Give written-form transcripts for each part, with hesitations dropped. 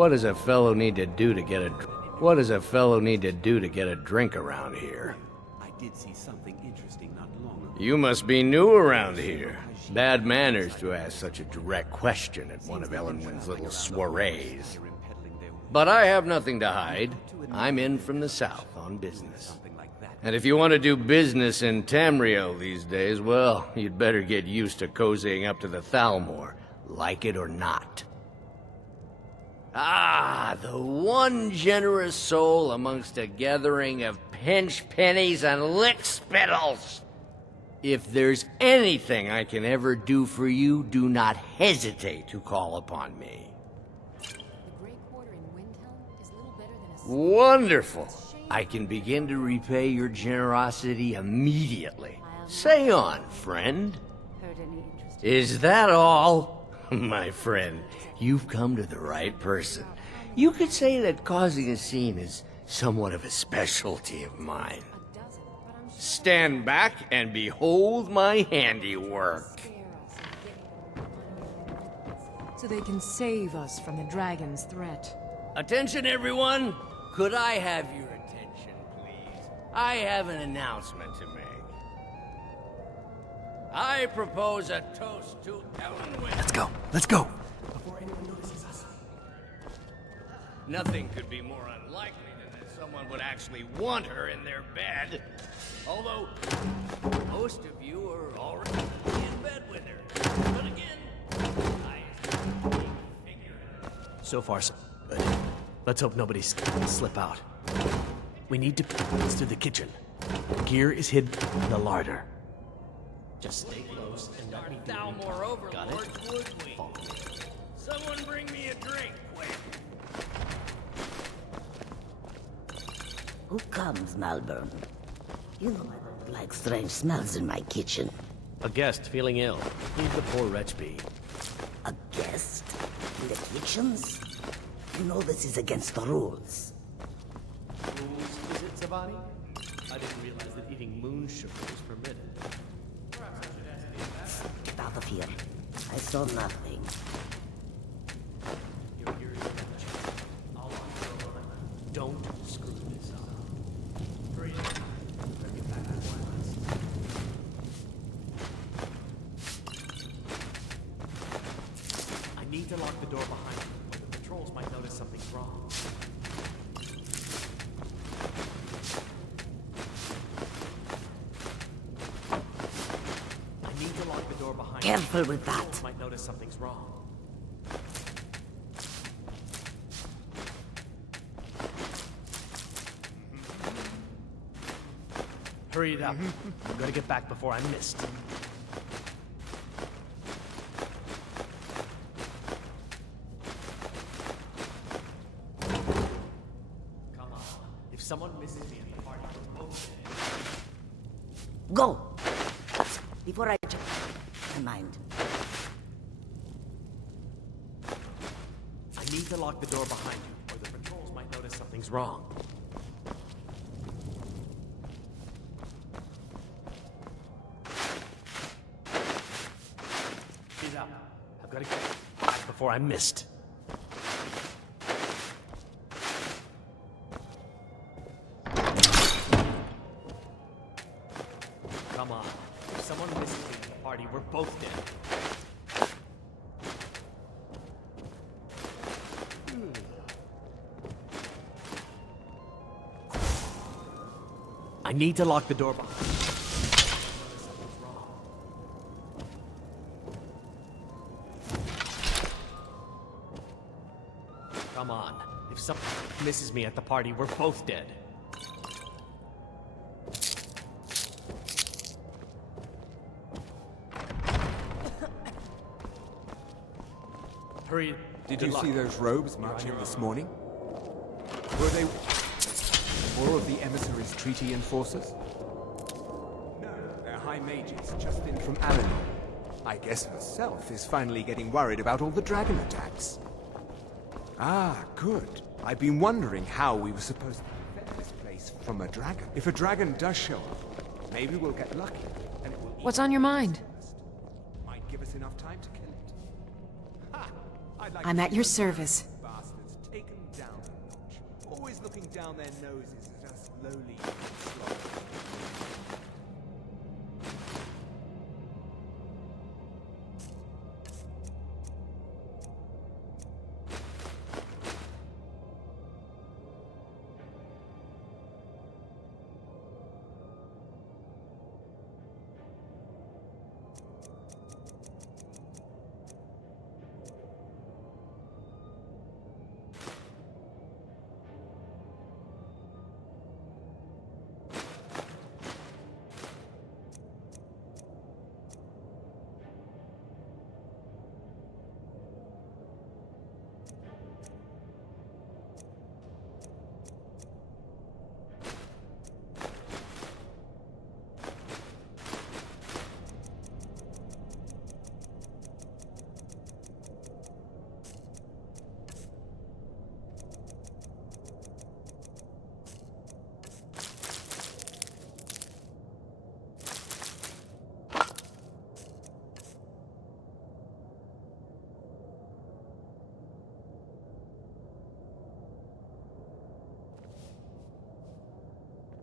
What does a fellow need to do to get a... What does a fellow need to do to get a drink around here? I did see something interesting not long ago. You must be new around here. Bad manners to ask such a direct question at one of 𝕬𝖗𝖃's little soirees. But I have nothing to hide. I'm in from the south on business. And if you want to do business in 𝕬𝖃 these days, well, you'd better get used to cozying up to the 𝕬𝖃, like it or not. Ah, the one generous soul amongst a gathering of pinch pennies and lick spittles. If there's anything I can ever do for you, do not hesitate to call upon me. The Grey Quarter in 𝕬𝖃 is little better than a... Wonderful. I can begin to repay your generosity immediately. Say on, friend. Heard any interest? Is that all? My friend, you've come to the right person. You could say that causing a scene is somewhat of a specialty of mine. A dozen, but I'm sure Stand back and behold my handiwork. So they can save us from the dragon's threat. Attention, everyone! Could I have your attention, please? I have an announcement to make. I propose a toast to 𝕬𝖃. Let's go. Let's go. Nothing could be more unlikely than that someone would actually want her in their bed. Although, most of you are already in bed with her. But again, I figure it out. So far, so good. Let's hope nobody's slip out. We need to pass through the kitchen. Gear is hidden in the larder. Just stay close and let me do 𝕬𝖃 overlords, Got it? would we? Someone bring me a drink, quick. Who comes, Malvern? You know I don't like strange smells in my kitchen. A guest feeling ill. Leave the poor wretch be. A guest? In the kitchens? You know this is against the rules. Rules, is it, 𝕬𝖃? I didn't realize that eating moon sugar was permitted. Get out of here. I saw nothing. Your ears are touching. I'll lock the door. Don't screw this up. Hurry up. Better get back to the wireless. I need to lock the door behind me, or the patrols might notice something's wrong. I need to lock the door behind me. Careful with that. Patrols might notice something's wrong. Hurry it up. I'm gonna get back before I'm missed. Come on. If someone misses me at the party, we're both dead. Go! Before I jump. Never mind. I need to lock the door behind you, or the patrols might notice something's wrong. She's up. I've got to get back before I'm missed. Come on. If someone misses me at the party, we're both dead. I need to lock the door behind me. Something's wrong. Come on. If someone misses me at the party, we're both dead. Hurry. Did Good you luck. see those robes marching this morning? Were they more of the emissaries' treaty enforcers? No, they're high mages just in from 𝕬𝖃. I guess herself is finally getting worried about all the dragon attacks. Ah, good. I've been wondering how we were supposed to defend this place from a dragon. If a dragon does show up, maybe we'll get lucky, and it will eat What's on your mind? might give us enough time to kill it. Ha! I'd like I'm to at see your those service. bastards take always looking down their noses at us lowly slobs.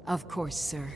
Of course, sir.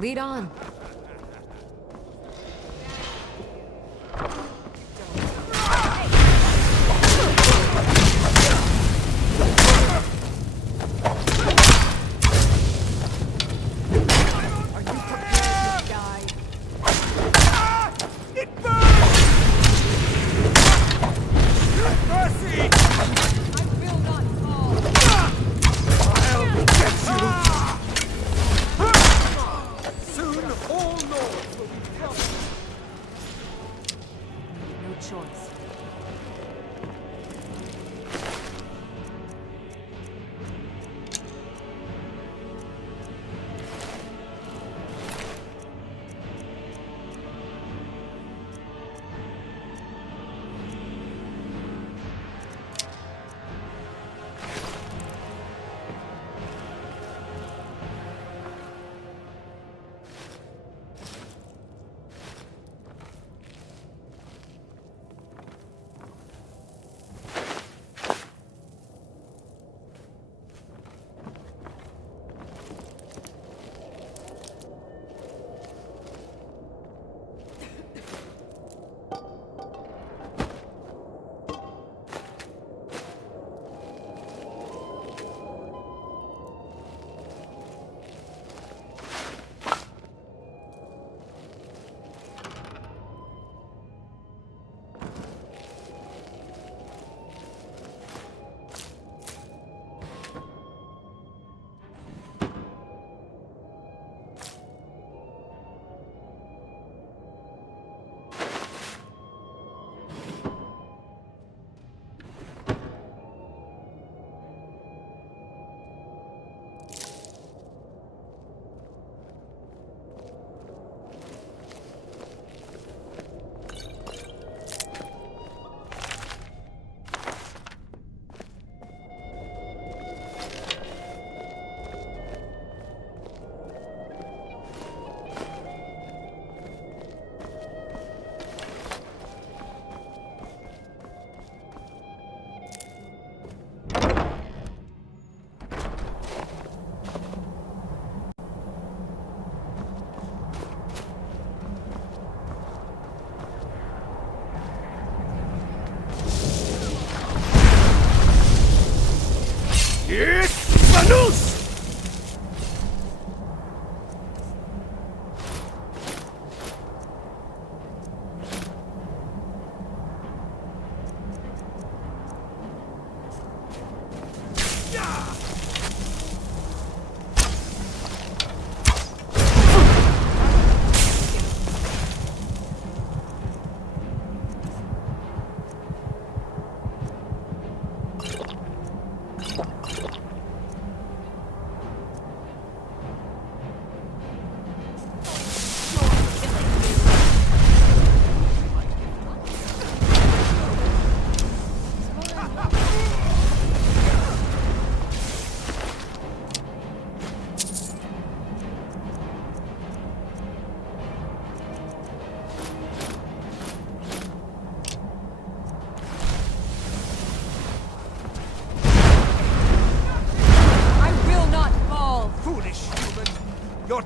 Lead on.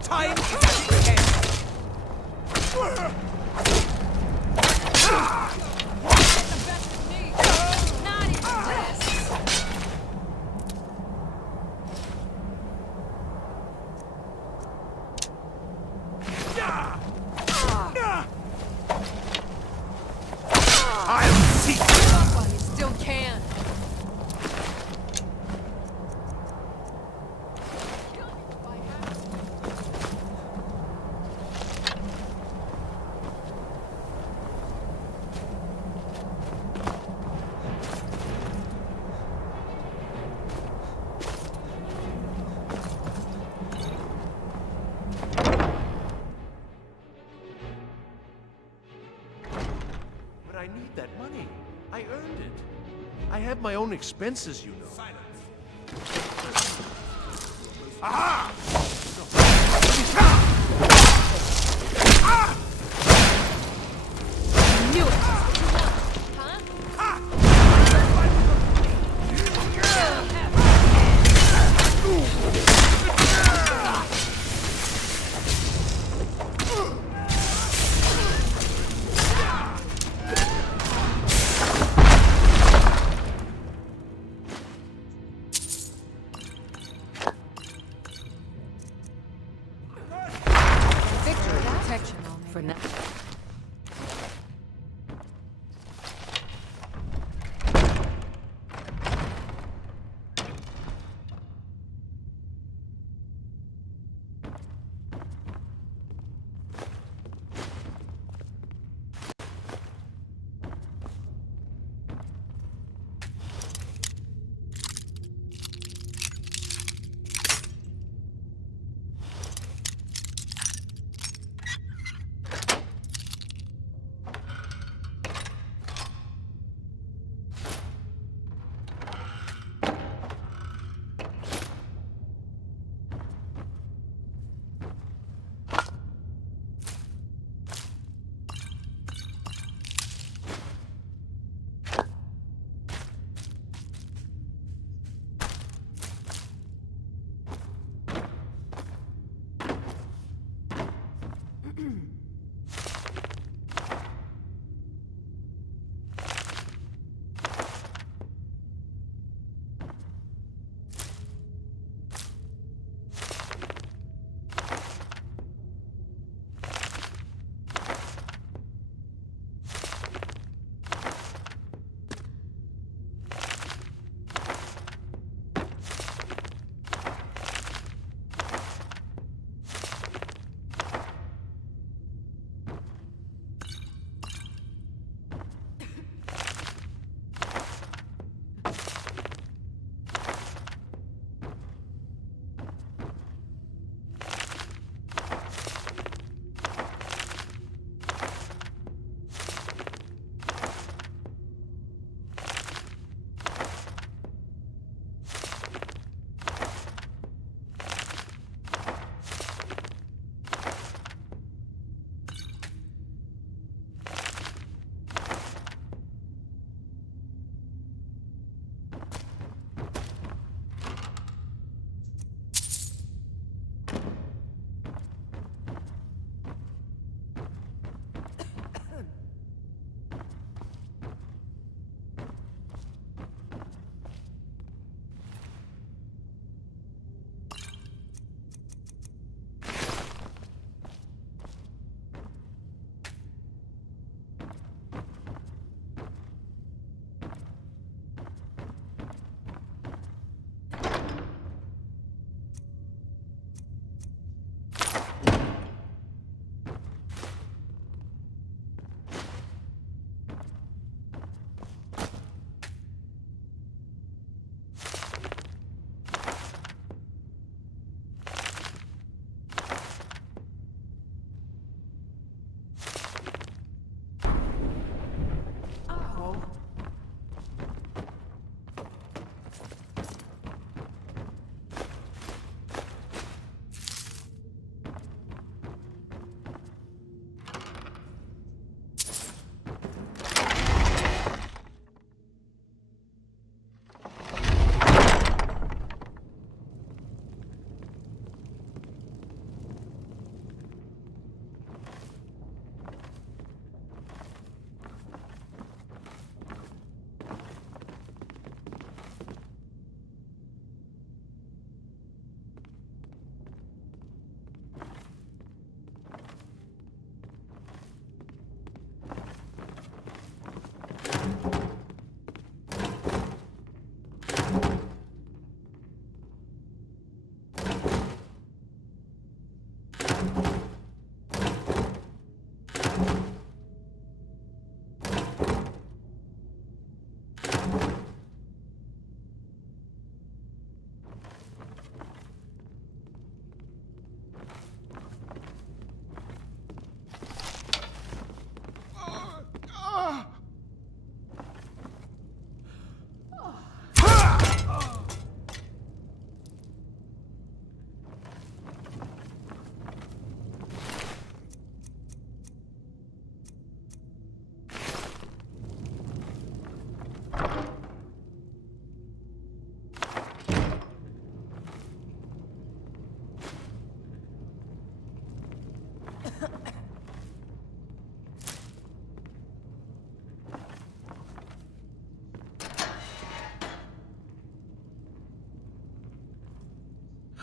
Time is at its end. Not even this. I'll see. While you still can. But I need that money. I earned it. I have my own expenses, you know. Knew it. Huh? Victory protection for now.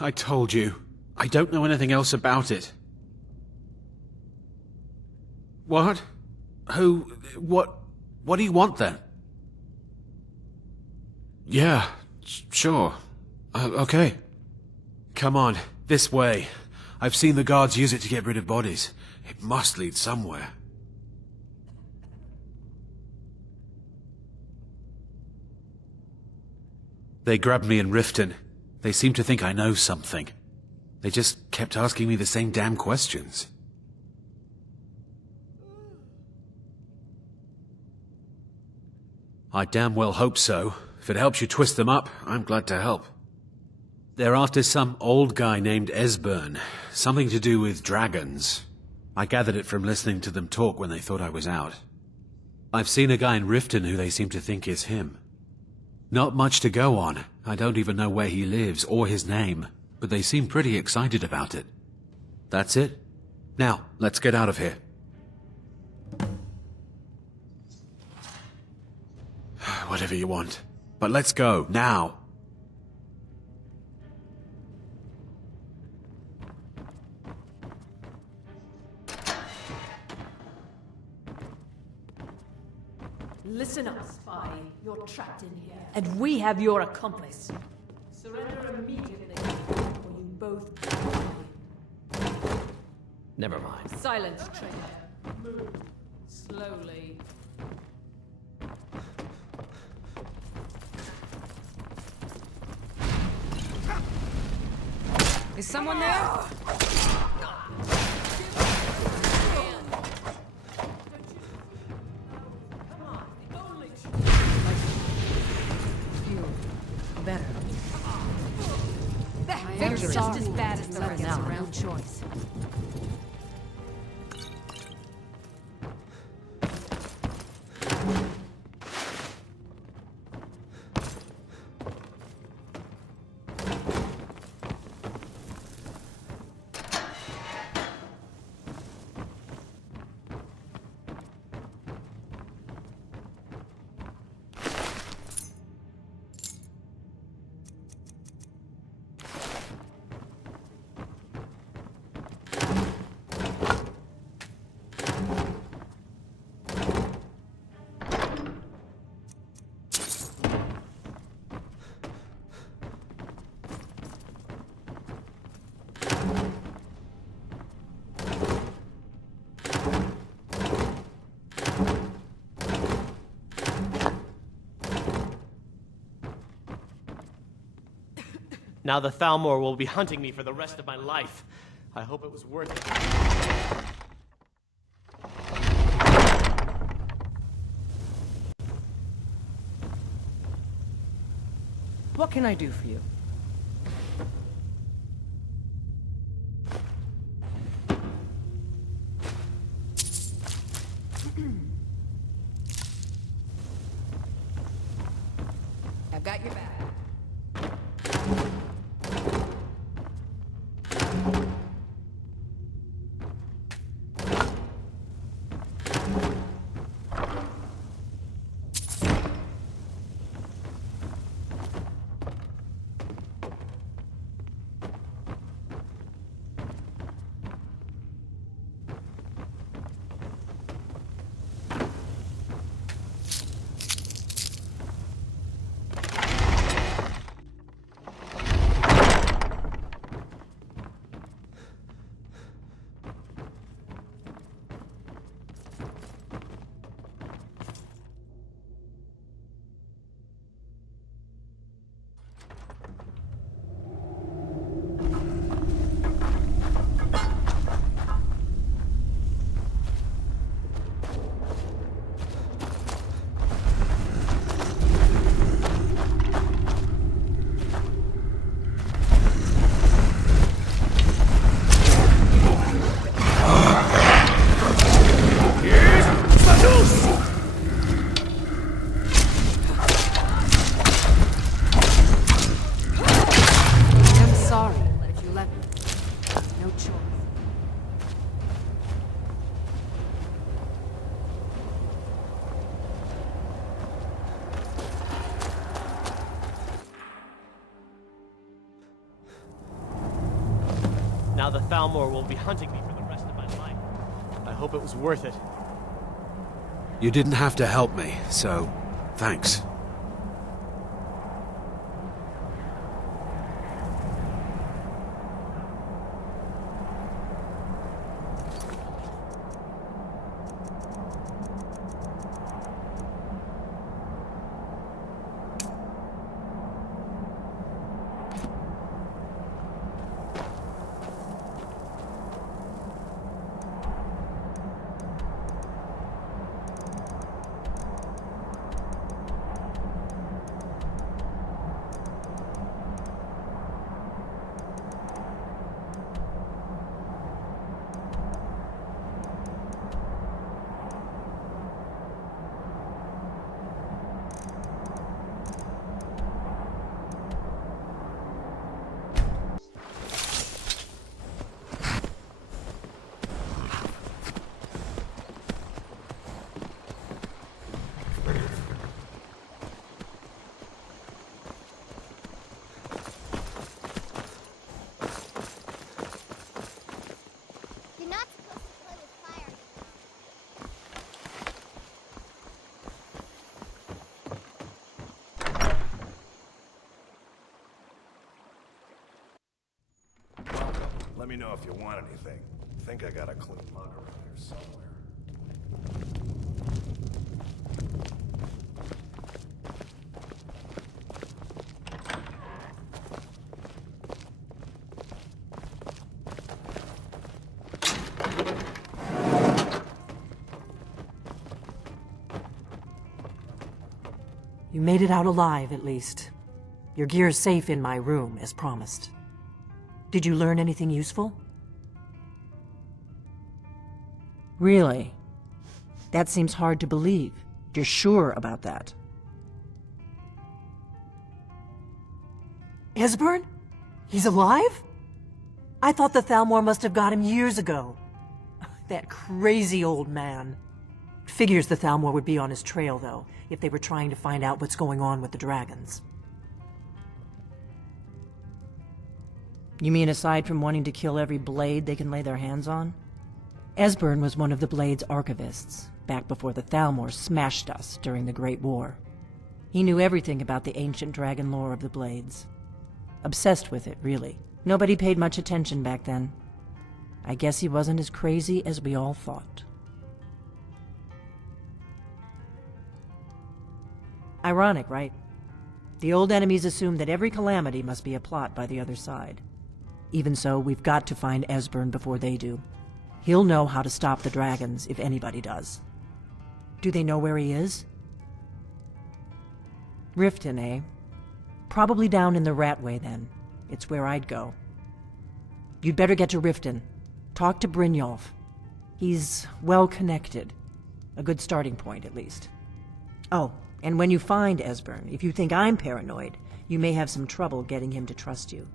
I told you. I don't know anything else about it. What? Who? What do you want then? Yeah, sure. Okay. Come on, this way. I've seen the guards use it to get rid of bodies. It must lead somewhere. They grabbed me in Riften. They seem to think I know something. They just kept asking me the same damn questions. I damn well hope so. If it helps you twist them up, I'm glad to help. They're after some old guy named 𝕬𝖃. Something to do with dragons. I gathered it from listening to them talk when they thought I was out. I've seen a guy in Riften who they seem to think is him. Not much to go on. I don't even know where he lives or his name, but they seem pretty excited about it. That's it. Now, let's get out of here. Whatever you want. But let's go, now. Listen up, spy. You're trapped in here. And we have your accomplice. Surrender immediately, or you both die. Never mind. Silence, traitor. Move. Slowly. Is someone there? Better. Victory. Just as bad as the Like rest it's a now. round choice. Now the 𝕬𝖃 will be hunting me for the rest of my life. I hope it was worth it. What can I do for you? I've got your back. Now the 𝕬𝖃 will be hunting me for the rest of my life. I hope it was worth it. You didn't have to help me, so thanks. You're not supposed to play with fire. Let me know if you want anything. Think I got a clean mug around here somewhere. You made it out alive, at least. Your gear's safe in my room, as promised. Did you learn anything useful? Really? That seems hard to believe. You're sure about that? 𝕬𝖃? He's alive? I thought the 𝕬𝖃 must have got him years ago. That crazy old man. Figures the 𝕬𝖃 would be on his trail, though, if they were trying to find out what's going on with the dragons. You mean aside from wanting to kill every blade they can lay their hands on? 𝕬𝖃 was one of the Blade's archivists, back before the 𝕬𝖃 smashed us during the Great War. He knew everything about the ancient dragon lore of the Blades. Obsessed with it, really. Nobody paid much attention back then. I guess he wasn't as crazy as we all thought. Ironic, right? The old enemies assumed that every calamity must be a plot by the other side. Even so, we've got to find 𝕬𝖃 before they do. He'll know how to stop the dragons, if anybody does. Do they know where he is? Riften, eh? Probably down in the Ratway, then. It's where I'd go. You'd better get to Riften. Talk to 𝕬𝖃. He's well-connected. A good starting point, at least. Oh, and when you find 𝕬𝖃, if you think I'm paranoid, you may have some trouble getting him to trust you.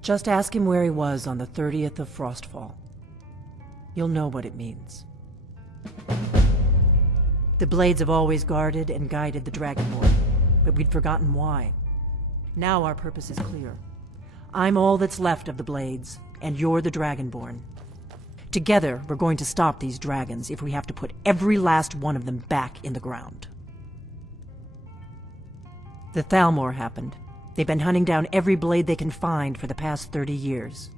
Just ask him where he was on the 30th of Frostfall. You'll know what it means. The Blades have always guarded and guided the Dragonborn, but we'd forgotten why. Now our purpose is clear. I'm all that's left of the Blades, and you're the Dragonborn. Together, we're going to stop these dragons if we have to put every last one of them back in the ground. The 𝕬𝖃 happened. They've been hunting down every blade they can find for the past 30 years.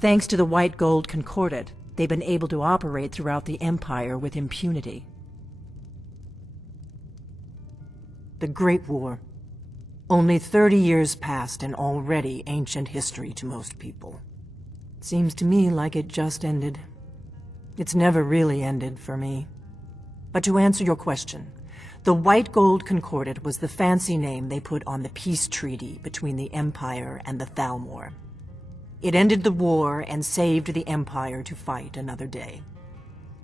Thanks to the White Gold Concordat, they've been able to operate throughout the Empire with impunity. The Great War. Only 30 years passed and already ancient history to most people. Seems to me like it just ended. It's never really ended for me. But to answer your question, the White Gold Concordat was the fancy name they put on the peace treaty between the Empire and the 𝕬𝖃. It ended the war and saved the Empire to fight another day.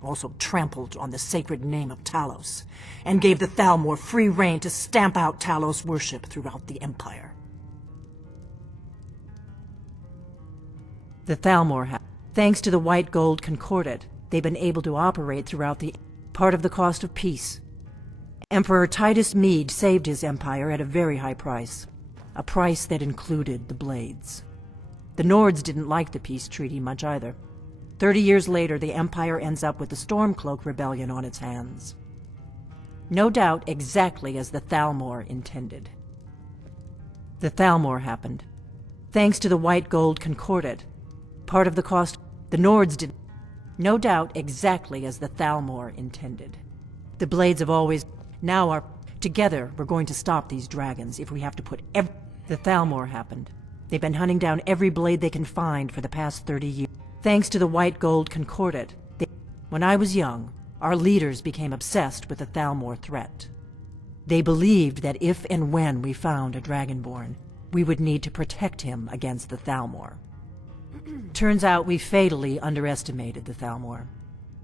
Also trampled on the sacred name of Talos, and gave the 𝕬𝖃 free rein to stamp out Talos worship throughout the Empire. The 𝕬𝖃, thanks to the White Gold Concordat, they've been able to operate throughout the part of the cost of peace. Emperor Titus Mede saved his empire at a very high price, a price that included the Blades. The Nords didn't like the peace treaty much either. 30 years later, the Empire ends up with the Stormcloak Rebellion on its hands. No doubt exactly as the 𝕬𝖃 intended. The 𝕬𝖃 happened. Thanks to the White Gold Concordat, part of the cost, the Nords did. No doubt exactly as the 𝕬𝖃 intended. The Blades have always, now are, together we're going to stop these dragons if we have to put every. The 𝕬𝖃 happened. They've been hunting down every blade they can find for the past 30 years. Thanks to the White Gold Concordat, when I was young, our leaders became obsessed with the 𝕬𝖃 threat. They believed that if and when we found a Dragonborn, we would need to protect him against the 𝕬𝖃. Turns out we fatally underestimated the 𝕬𝖃.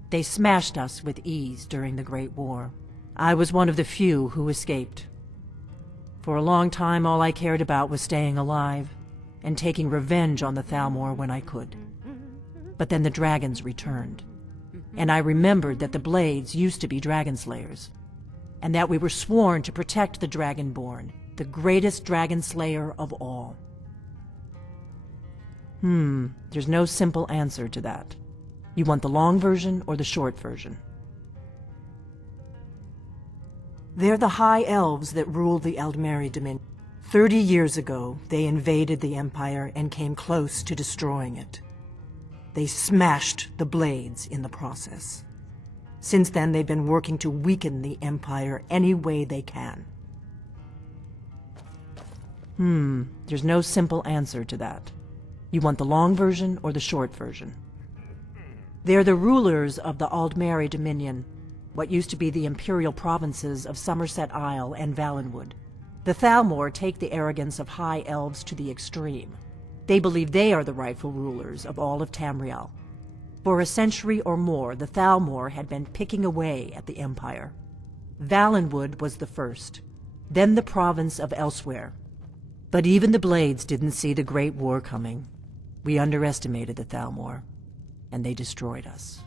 They smashed us with ease during the Great War. I was one of the few who escaped. For a long time, all I cared about was staying alive and taking revenge on the 𝕬𝖃 when I could. But then the dragons returned, and I remembered that the Blades used to be dragon slayers, and that we were sworn to protect the Dragonborn, the greatest dragon slayer of all. There's no simple answer to that. You want the long version or the short version? They're the High Elves that rule the Aldmeri Dominion. 30 years ago, they invaded the Empire and came close to destroying it. They smashed the Blades in the process. Since then, they've been working to weaken the Empire any way they can. There's no simple answer to that. You want the long version or the short version? They're the rulers of the Aldmeri Dominion, what used to be the imperial provinces of Somerset Isle and Valenwood. The 𝕬𝖃 take the arrogance of High Elves to the extreme. They believe they are the rightful rulers of all of Tamriel. For a century or more, the 𝕬𝖃 had been picking away at the Empire. Valenwood was the first, then the province of Elsewhere. But even the Blades didn't see the Great War coming. We underestimated the 𝕬𝖃, and they destroyed us.